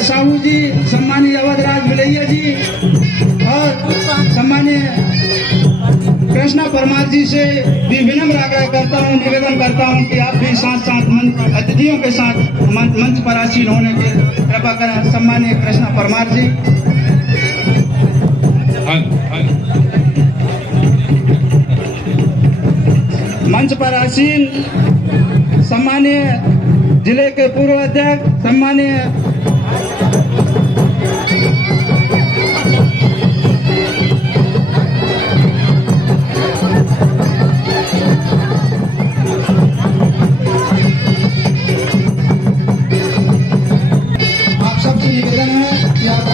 साहू जी, सम्मानीय अवधराज विलैया जी और सम्मानीय कृष्णा परमार जी से भी विनम्र आग्रह करता हूँ, निवेदन करता हूँ कि आप भी साथ साथ अतिथियों के साथ मंच पर आसीन होने की कृपा करें। सम्मानीय कृष्णा परमार जी। मंच पर आसीन सम्मानीय जिले के पूर्व अध्यक्ष, सम्मानीय आप सबसे निवेदन है कि आप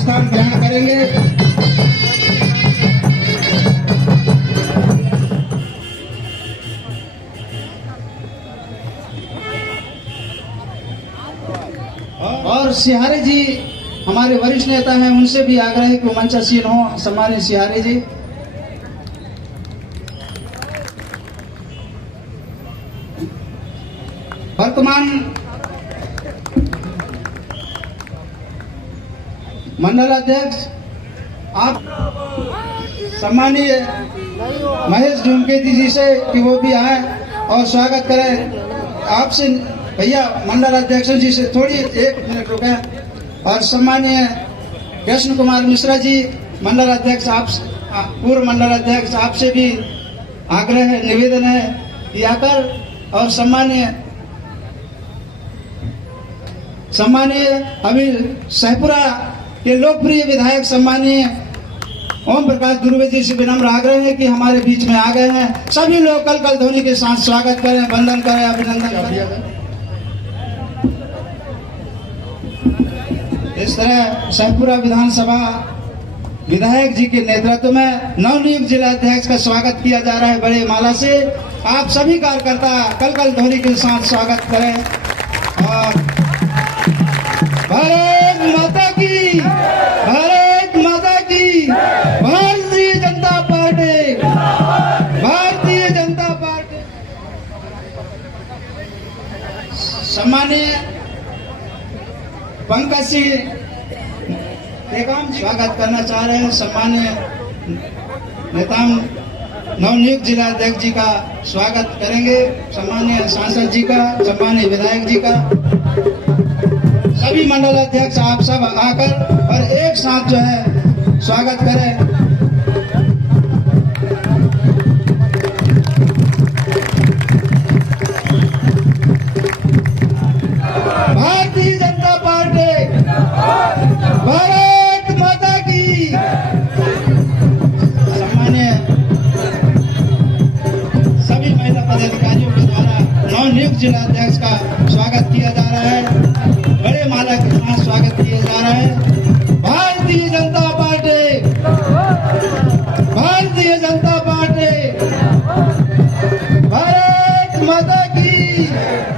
स्थान ग्रहण करेंगे। और सिहारे जी हमारे वरिष्ठ नेता हैं, उनसे भी आग्रह है कि वो मंचासीन हो। सम्मानित सिहारे जी। वर्तमान मंडलाध्यक्ष आप सम्मानीय महेश ढूंढकेती जी से कि वो भी आए और स्वागत करें। आपसे भैया मंडलाध्यक्ष जी से थोड़ी 1 मिनट रुके। और सम्मानीय कृष्ण कुमार मिश्रा जी मंडलाध्यक्ष, आप पूर्व मंडलाध्यक्ष, आपसे भी आग्रह है, निवेदन है कि आकर। और सम्मानीय अभी सहपुरा के लोकप्रिय विधायक सम्मानीय ओम प्रकाश दुर्वे जी से विनम्र आग्रह है कि हमारे बीच में आ गए हैं। सभी लोग कल कल ध्वनि के साथ स्वागत करें, वंदन करें, अभिनंदन करें। इस तरह सहपुरा विधानसभा विधायक जी के नेतृत्व में नवनियुक्त जिलाध्यक्ष का स्वागत किया जा रहा है बड़े माला से। आप सभी कार्यकर्ता कल कल ध्वनि के साथ स्वागत करें। और भारत माता की, भारत माता की, भारतीय जनता पार्टी, भारतीय जनता पार्टी। सम्मानीय पंकज सिंह टेकाम स्वागत करना चाह रहे हैं। सम्मानीय नेता नवनियुक्त जिलाध्यक्ष जी का स्वागत करेंगे, सम्मानीय सांसद जी का, सम्मानीय विधायक जी का। सभी मंडलाध्यक्ष आप सब आकर और एक साथ जो है स्वागत करें। भारतीय जनता पार्टी, भारत माता की। सम्मानीय सभी महिला पदाधिकारियों के द्वारा नवनियुक्त जिलाध्यक्ष का स्वागत किया जा रहा है, बड़े माला के साथ स्वागत किया जा रहा है। भारतीय जनता पार्टी, भारतीय जनता पार्टी, भारत माता की।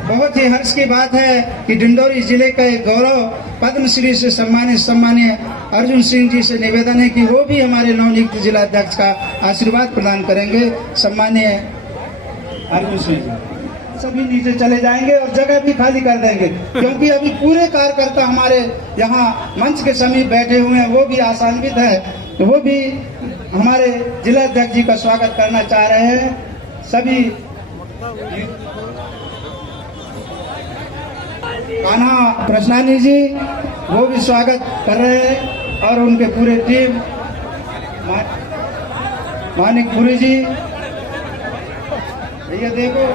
बहुत ही हर्ष की बात है कि डिंडोरी जिले का एक गौरव पद्मश्री से सम्मानीय अर्जुन सिंह जी से निवेदन है कि वो भी हमारे नवनियुक्त जिलाध्यक्ष का आशीर्वाद प्रदान करेंगे। सम्मानीय अर्जुन सिंह जी सभी नीचे चले जाएंगे और जगह भी खाली कर देंगे, क्योंकि अभी पूरे कार्यकर्ता हमारे यहाँ मंच के समीप बैठे हुए हैं, वो भी आशान्वित है, तो वो भी हमारे जिलाध्यक्ष जी का स्वागत करना चाह रहे हैं। सभी कान्हा प्रश्नानी जी वो भी स्वागत कर रहे हैं और उनके पूरे टीम, मानिकपुरी जी, भैया देखो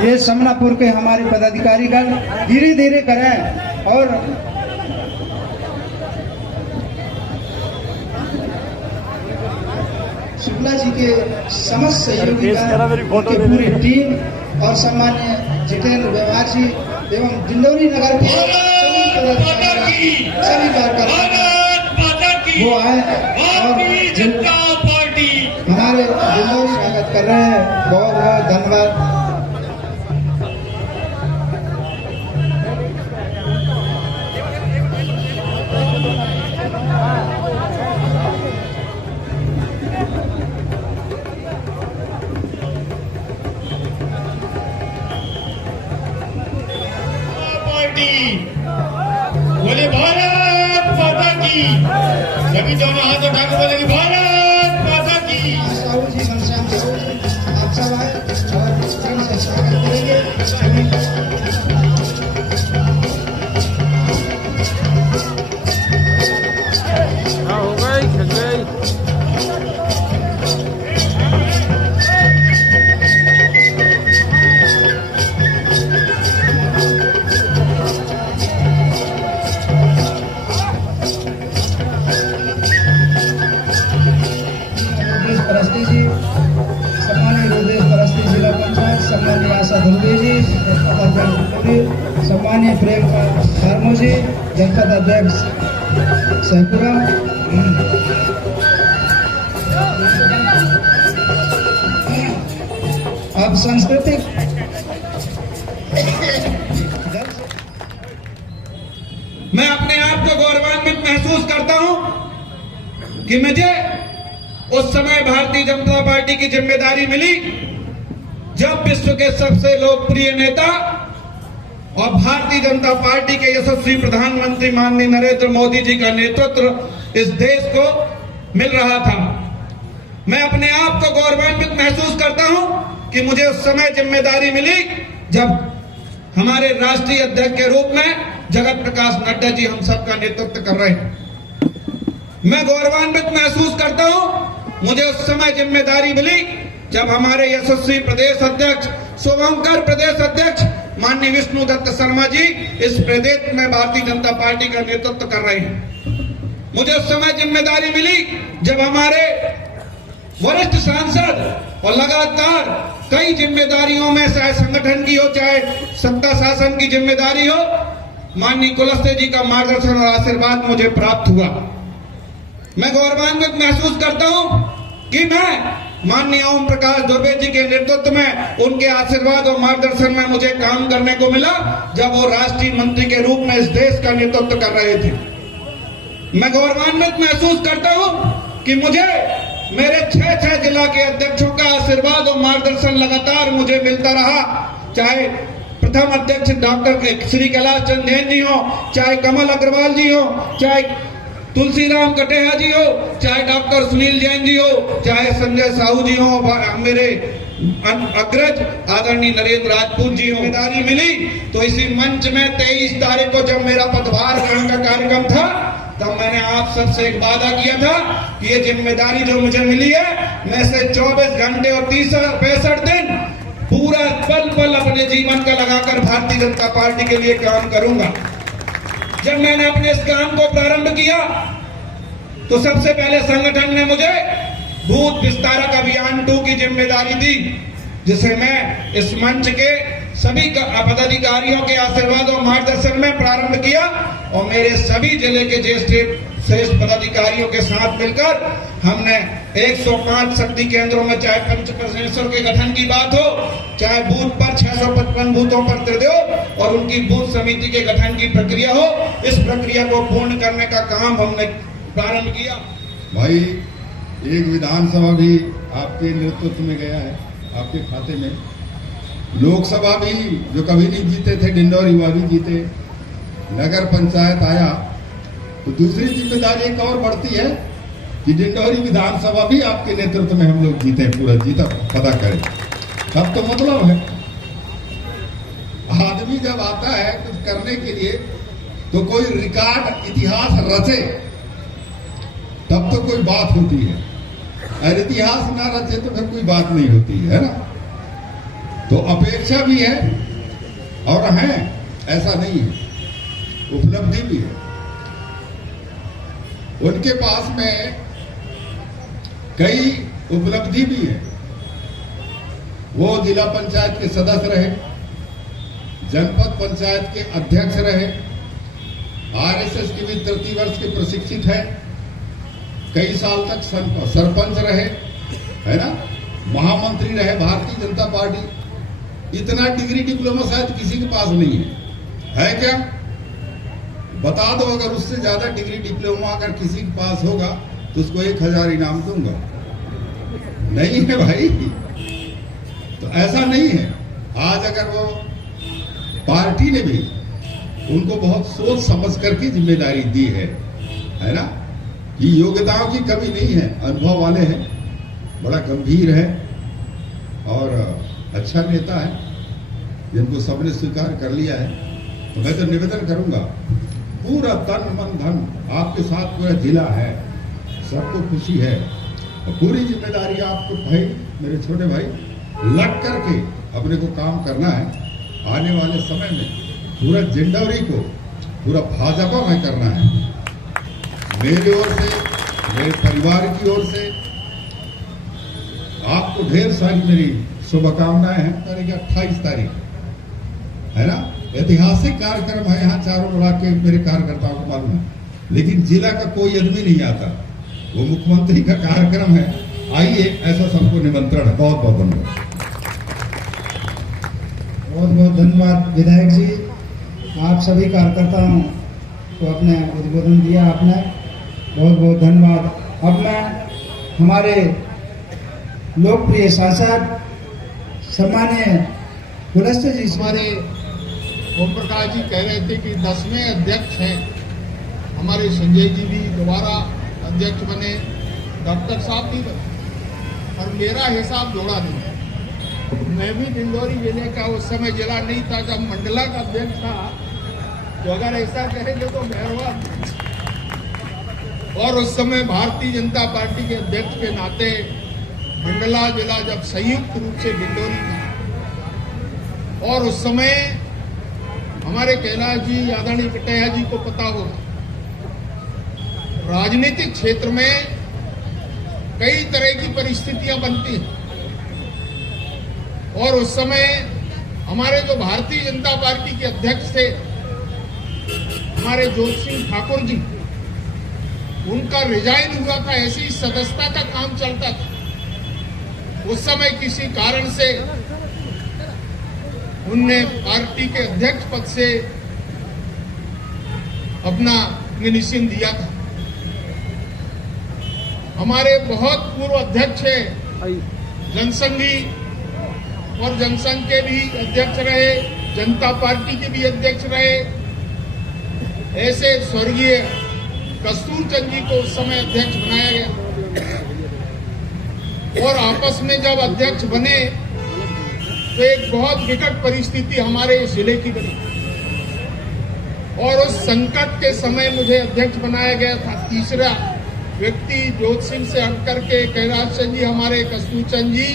ये समनापुर के हमारे पदाधिकारीगण धीरे धीरे करें। और शुक्ला जी के समस्त सहयोगी उनकी पूरी टीम और सम्मान्य जितेंद्र व्यवहार जी एवं डिंडोरी नगर के सभी पदाधिकारी, सभी कार्यकर्ता वो आए और हमारे डिंडोरी स्वागत कर रहे हैं। बहुत बहुत धन्यवाद। की। बोले भारत माता की। सभी दोनों हाथ उठाकर बोलेंगे भारत माता की। साहू जी, घनश्याम साहू जी, आप सब आए और प्रेम से स्वागत करेंगे। हो गई छक गई। रुद्रेश परस्ती जी, सम्मानित रुद्रेश परस्ती जिला पंचायत, सम्मानित आशा धुर्वे जी, जनपद अध्यक्ष सम्मानित प्रियंका शर्मा जी, जनपद अध्यक्ष सहपुरा। अब सांस्कृतिक मैं अपने आप को गौरवान्वित महसूस करता हूं कि मुझे उस समय भारतीय जनता पार्टी की जिम्मेदारी मिली जब विश्व के सबसे लोकप्रिय नेता और भारतीय जनता पार्टी के यशस्वी प्रधानमंत्री माननीय नरेंद्र मोदी जी का नेतृत्व इस देश को मिल रहा था। मैं अपने आप को गौरवान्वित महसूस करता हूं कि मुझे उस समय जिम्मेदारी मिली जब हमारे राष्ट्रीय अध्यक्ष के रूप में जगत प्रकाश नड्डा जी हम सबका नेतृत्व कर रहे हैं। मैं गौरवान्वित महसूस करता हूं मुझे उस समय जिम्मेदारी मिली जब हमारे यशस्वी प्रदेश अध्यक्ष शुभंकर प्रदेश अध्यक्ष माननीय विष्णु दत्त शर्मा जी इस प्रदेश में भारतीय जनता पार्टी का नेतृत्व कर रहे हैं। मुझे उस समय जिम्मेदारी मिली जब हमारे वरिष्ठ सांसद और लगातार कई जिम्मेदारियों में चाहे संगठन की हो चाहे सत्ता शासन की जिम्मेदारी हो, माननीय कुलस्ते जी का मार्गदर्शन और आशीर्वाद मुझे प्राप्त हुआ। मैं गौरवान्वित महसूस करता हूं कि मैं माननीय ओम प्रकाश धुर्वे जी के नेतृत्व में उनके आशीर्वाद और मार्गदर्शन में मुझे काम करने को मिला जब वो राष्ट्रीय मंत्री के रूप में इस देश का नेतृत्व कर रहे थे। मैं गौरवान्वित महसूस करता हूं कि मुझे मेरे 6 जिला के अध्यक्षों का आशीर्वाद और मार्गदर्शन लगातार मुझे मिलता रहा, चाहे प्रथम अध्यक्ष डॉक्टर श्री कैलाश चंद जैन जी हो, चाहे कमल अग्रवाल जी हो, चाहे तुलसीराम कटेहा जी हो, चाहे डॉक्टर सुनील जैन जी हो, चाहे संजय साहू जी हो, मेरे अग्रज आदरणीय नरेंद्र राजपूत जी हो। जिम्मेदारी मिली तो इसी मंच में 23 तारीख को जब मेरा पदभार ग्रहण का कार्यक्रम था तब मैंने आप सबसे एक वादा किया था कि ये जिम्मेदारी जो मुझे मिली है मैं से 24 घंटे और 65 दिन पूरा पल पल अपने जीवन का लगाकर भारतीय जनता पार्टी के लिए काम करूंगा। जब मैंने अपने इस काम को प्रारंभ किया तो सबसे पहले संगठन ने मुझे बूथ विस्तारक अभियान 2 की जिम्मेदारी दी, जिसे मैं इस मंच के सभी पदाधिकारियों के आशीर्वाद और मार्गदर्शन में प्रारंभ किया और मेरे सभी जिले के श्रेष्ठ पदाधिकारियों के साथ मिलकर हमने 105 शक्ति केंद्रों में चाहे पंच परमेश्वर के गठन की बात हो, चाहे बूथ पर 655 बूथों पर त्रिदेव और उनकी बूथ समिति के गठन की प्रक्रिया हो, इस प्रक्रिया को पूर्ण करने का काम हमने प्रारंभ किया। भाई एक विधानसभा भी आपके नेतृत्व में गया है, आपके खाते में। लोकसभा भी जो कभी नहीं जीते थे डिंडौरी वह भी जीते। नगर पंचायत आया तो दूसरी जिम्मेदारी एक और बढ़ती है कि डिंडौरी विधानसभा भी आपके नेतृत्व में हम लोग जीते, पूरा जीता पता करें। तब तो मतलब है आदमी जब आता है कुछ करने के लिए तो कोई रिकॉर्ड इतिहास रचे तब तो कोई बात होती है, और इतिहास ना रचे तो फिर कोई बात नहीं होती है ना। तो अपेक्षा भी है और है, ऐसा नहीं है, उपलब्धि भी है। उनके पास में कई उपलब्धि भी है। वो जिला पंचायत के सदस्य रहे, जनपद पंचायत के अध्यक्ष रहे, आरएसएस के भी 30 वर्ष के प्रशिक्षित है, कई साल तक सरपंच रहे, है ना, महामंत्री रहे भारतीय जनता पार्टी। इतना डिग्री डिप्लोमा शायद किसी के पास नहीं है क्या? बता दो, अगर उससे ज्यादा डिग्री डिप्लोमा अगर किसी के पास होगा तो उसको 1000 इनाम दूंगा। नहीं है भाई, तो ऐसा नहीं है। आज अगर वो पार्टी ने भी उनको बहुत सोच समझ करके जिम्मेदारी दी है ना, कि योग्यताओं की कमी नहीं है, अनुभव वाले हैं, बड़ा गंभीर है और अच्छा नेता है जिनको सबने स्वीकार कर लिया है। तो मैं तो निवेदन करूंगा, पूरा तन मन धन आपके साथ पूरा जिला है, सबको खुशी है और पूरी जिम्मेदारी आपको भाई, मेरे छोटे भाई, लग करके अपने को काम करना है। आने वाले समय में पूरा जिंदौरी को पूरा भाजपा में करना है। मेरी ओर से, मेरे परिवार की ओर से आपको ढेर सारी मेरी शुभकामनाएं हैं। तारीख 28 तारीख है ना, ऐतिहासिक कार्यक्रम है, यहाँ चारों उड़ा के मेरे कार्यकर्ताओं को मालूम है, लेकिन जिला का कोई आदमी नहीं आता, वो मुख्यमंत्री का कार्यक्रम है। आइए, ऐसा सबको निमंत्रण है। बहुत बहुत धन्यवाद। बहुत बहुत धन्यवाद विधायक जी, आप सभी कार्यकर्ताओं को अपने उद्बोधन दिया आपने, बहुत बहुत धन्यवाद। अब मैं हमारे लोकप्रिय सांसद सम्मानीय कुलस्ते जी, हमारे ओम प्रकाश जी कह रहे थे कि 10वें अध्यक्ष हैं, हमारे संजय जी भी दोबारा अध्यक्ष बने, डॉक्टर साहब भी बने, और मेरा हिसाब जोड़ा नहीं है। मैं भी डिंडोरी जिले का उस समय जिला नहीं था जब मंडला का अध्यक्ष था, तो अगर ऐसा कहेंगे तो मेहरवा। और उस समय भारतीय जनता पार्टी के अध्यक्ष के नाते मंडला जिला जब संयुक्त रूप से डिंडोरी था, और उस समय हमारे कैलाश जी, आदरणीय कटैया जी को पता होगा, राजनीतिक क्षेत्र में कई तरह की परिस्थितियां बनती हैं, और उस समय हमारे जो भारतीय जनता पार्टी के अध्यक्ष थे, हमारे जोत सिंह ठाकुर जी, उनका रिजाइन हुआ था, ऐसी ही सदस्यता का काम चलता था। उस समय किसी कारण से उनने पार्टी के अध्यक्ष पद से अपना निमिशन दिया था। हमारे बहुत पूर्व अध्यक्ष हैं, जनसंघी और जनसंघ के भी अध्यक्ष रहे, जनता पार्टी के भी अध्यक्ष रहे, ऐसे स्वर्गीय कस्तूरचंद जी को उस समय अध्यक्ष बनाया गया, और आपस में जब अध्यक्ष बने तो एक बहुत विकट परिस्थिति हमारे जिले की बनी, और उस संकट के समय मुझे अध्यक्ष बनाया गया था। तीसरा व्यक्ति जोत सिंह से हट करके कैलाश चंद जी, हमारे कस्तूरचंद जी,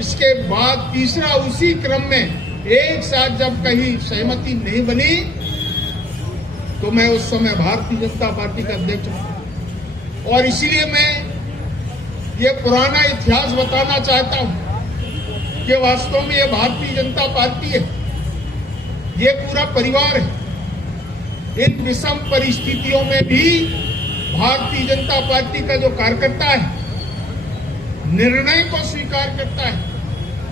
इसके बाद तीसरा उसी क्रम में एक साथ जब कहीं सहमति नहीं बनी तो मैं उस समय भारतीय जनता पार्टी का अध्यक्ष बना। और इसलिए मैं ये पुराना इतिहास बताना चाहता हूं कि वास्तव में ये भारतीय जनता पार्टी है, ये पूरा परिवार है। इन विषम परिस्थितियों में भी भारतीय जनता पार्टी का जो कार्यकर्ता है, निर्णय को स्वीकार करता है।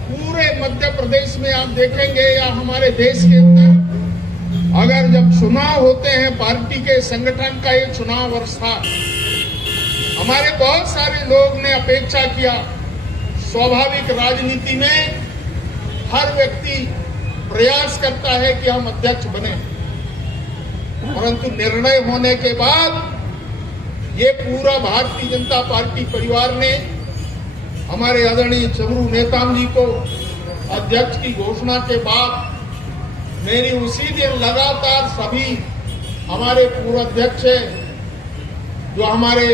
पूरे मध्य प्रदेश में आप देखेंगे या हमारे देश के अंदर, अगर जब चुनाव होते हैं, पार्टी के संगठन का ये चुनाव वर्ष था, हमारे बहुत सारे लोग ने अपेक्षा किया। स्वाभाविक राजनीति में हर व्यक्ति प्रयास करता है कि हम अध्यक्ष बने, परंतु निर्णय होने के बाद ये पूरा भारतीय जनता पार्टी परिवार ने हमारे आदरणीय चबरू नेताम जी को अध्यक्ष की घोषणा के बाद मेरी उसी दिन लगातार सभी हमारे पूर्व अध्यक्ष जो हमारे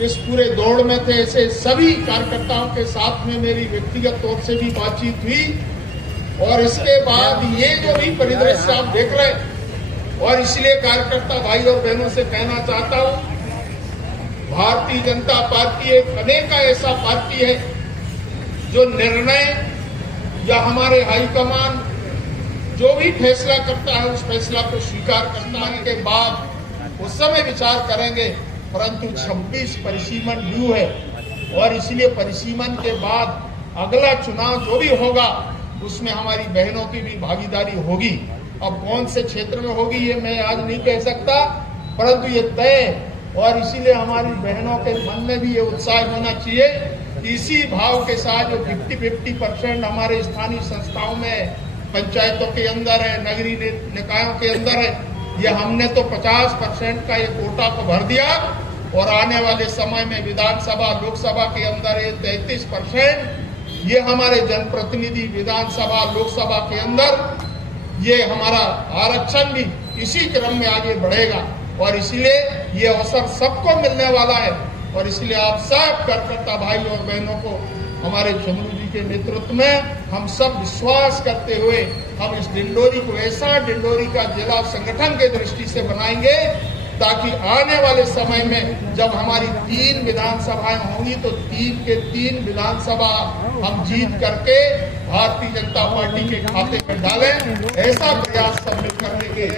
इस पूरे दौड़ में थे, ऐसे सभी कार्यकर्ताओं के साथ में मेरी व्यक्तिगत तौर से भी बातचीत हुई। और इसके बाद ये जो भी परिदृश्य आप देख रहे हैं, और इसलिए कार्यकर्ता भाई और बहनों से कहना चाहता हूं, भारतीय जनता पार्टी एक अनेक ऐसा पार्टी है जो निर्णय या हमारे हाईकमान जो भी फैसला करता है उस फैसला को स्वीकार करने के बाद उस समय विचार करेंगे। परंतु 26 परिसीमन ड्यू है, और इसलिए परिसीमन के बाद अगला चुनाव जो भी होगा उसमें हमारी बहनों की भी भागीदारी होगी। अब कौन से क्षेत्र में होगी ये मैं आज नहीं कह सकता, परंतु ये तय। और इसीलिए हमारी बहनों के मन में भी ये उत्साह होना चाहिए। इसी भाव के साथ जो 50-50% हमारे स्थानीय संस्थाओं में पंचायतों के अंदर है, नगरीय निकायों के अंदर है, ये हमने तो 50% का ये कोटा को भर दिया और आने वाले समय में विधानसभा लोकसभा के अंदर ये 33% ये हमारे जनप्रतिनिधि विधानसभा लोकसभा के अंदर ये हमारा आरक्षण भी इसी क्रम में आगे बढ़ेगा और इसलिए ये अवसर सबको मिलने वाला है और इसलिए आप सब कार्यकर्ता भाई और बहनों को हमारे चमरू जी के नेतृत्व में हम सब विश्वास करते हुए हम इस डिंडोरी को ऐसा डिंडोरी का जिला संगठन के दृष्टि से बनाएंगे ताकि आने वाले समय में जब हमारी 3 विधानसभाएं होंगी तो 3 के 3 विधानसभा हम जीत करके भारतीय जनता पार्टी के खाते में डालें, ऐसा प्रयास सब मिल करने के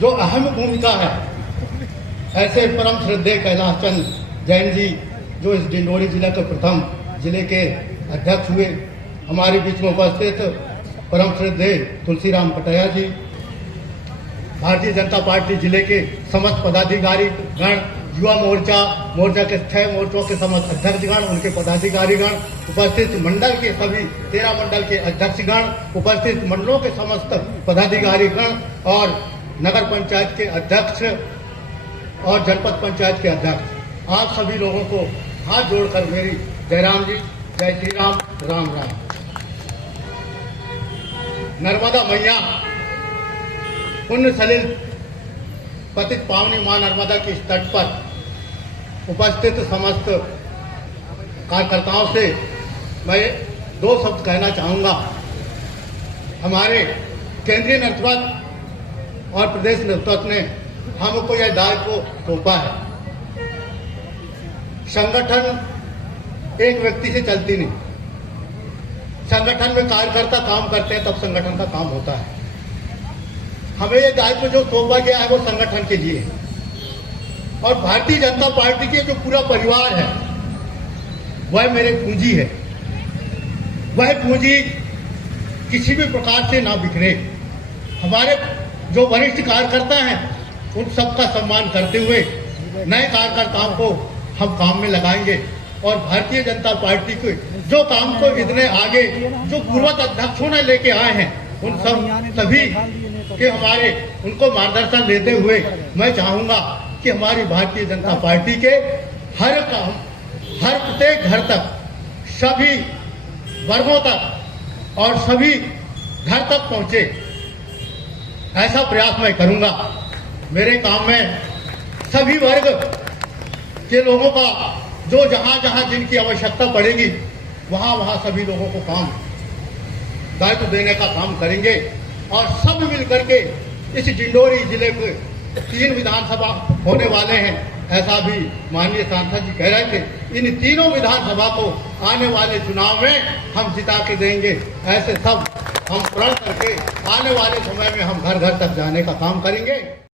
जो अहम भूमिका है ऐसे परम श्रद्धेय कैलाश चंद जैन जी जो इस डिंडोरी जिले के प्रथम जिले के अध्यक्ष हुए, हमारे बीच में उपस्थित परम श्रद्धेय तुलसीराम पटैया जी, भारतीय जनता पार्टी जिले के समस्त पदाधिकारी गण, युवा मोर्चा के 6 मोर्चों के समस्त अध्यक्षगण, उनके पदाधिकारीगण, उपस्थित मंडल के सभी 13 मंडल के अध्यक्षगण, उपस्थित मंडलों के समस्त पदाधिकारीगण और नगर पंचायत के अध्यक्ष और जनपद पंचायत के अध्यक्ष, आप सभी लोगों को हाथ जोड़कर मेरी जयराम जी, जय श्री राम, राम राम। नर्मदा मैया पुण्य सलिल पतित पावनी मां नर्मदा के तट पर उपस्थित समस्त कार्यकर्ताओं से मैं 2 शब्द कहना चाहूंगा। हमारे केंद्रीय नेतृत्व और प्रदेश नेतृत्व ने हमको यह दायित्व सौंपा है। संगठन एक व्यक्ति से चलती नहीं, संगठन में कार्यकर्ता काम करते हैं तब संगठन का काम होता है। हमें यह दायित्व जो सौंपा गया है वो संगठन के लिए है और भारतीय जनता पार्टी के जो पूरा परिवार है वह मेरे पूंजी है, वह पूंजी किसी भी प्रकार से ना बिखरे। हमारे जो वरिष्ठ कार्यकर्ता हैं उन सबका सम्मान करते हुए नए कार्यकर्ताओं को हम काम में लगाएंगे और भारतीय जनता पार्टी के जो काम को इतने आगे जो पूर्वत अध्यक्षों ने लेके आए हैं उन सभी के हमारे उनको मार्गदर्शन देते हुए मैं चाहूंगा कि हमारी भारतीय जनता पार्टी के हर काम, हर प्रत्येक घर तक, सभी वर्गों तक और सभी घर तक पहुंचे, ऐसा प्रयास मैं करूंगा। मेरे काम में सभी वर्ग के लोगों का जो जहां जहां जिनकी आवश्यकता पड़ेगी वहां सभी लोगों को काम दायित्व देने का काम करेंगे और सब मिलकर के इस डिंडोरी जिले के 3 विधानसभा होने वाले हैं, ऐसा भी माननीय सांसद जी कह रहे थे। इन तीनों विधानसभा को आने वाले चुनाव में हम जिता के देंगे, ऐसे सब हम प्रण करके आने वाले समय में हम घर घर तक जाने का काम करेंगे।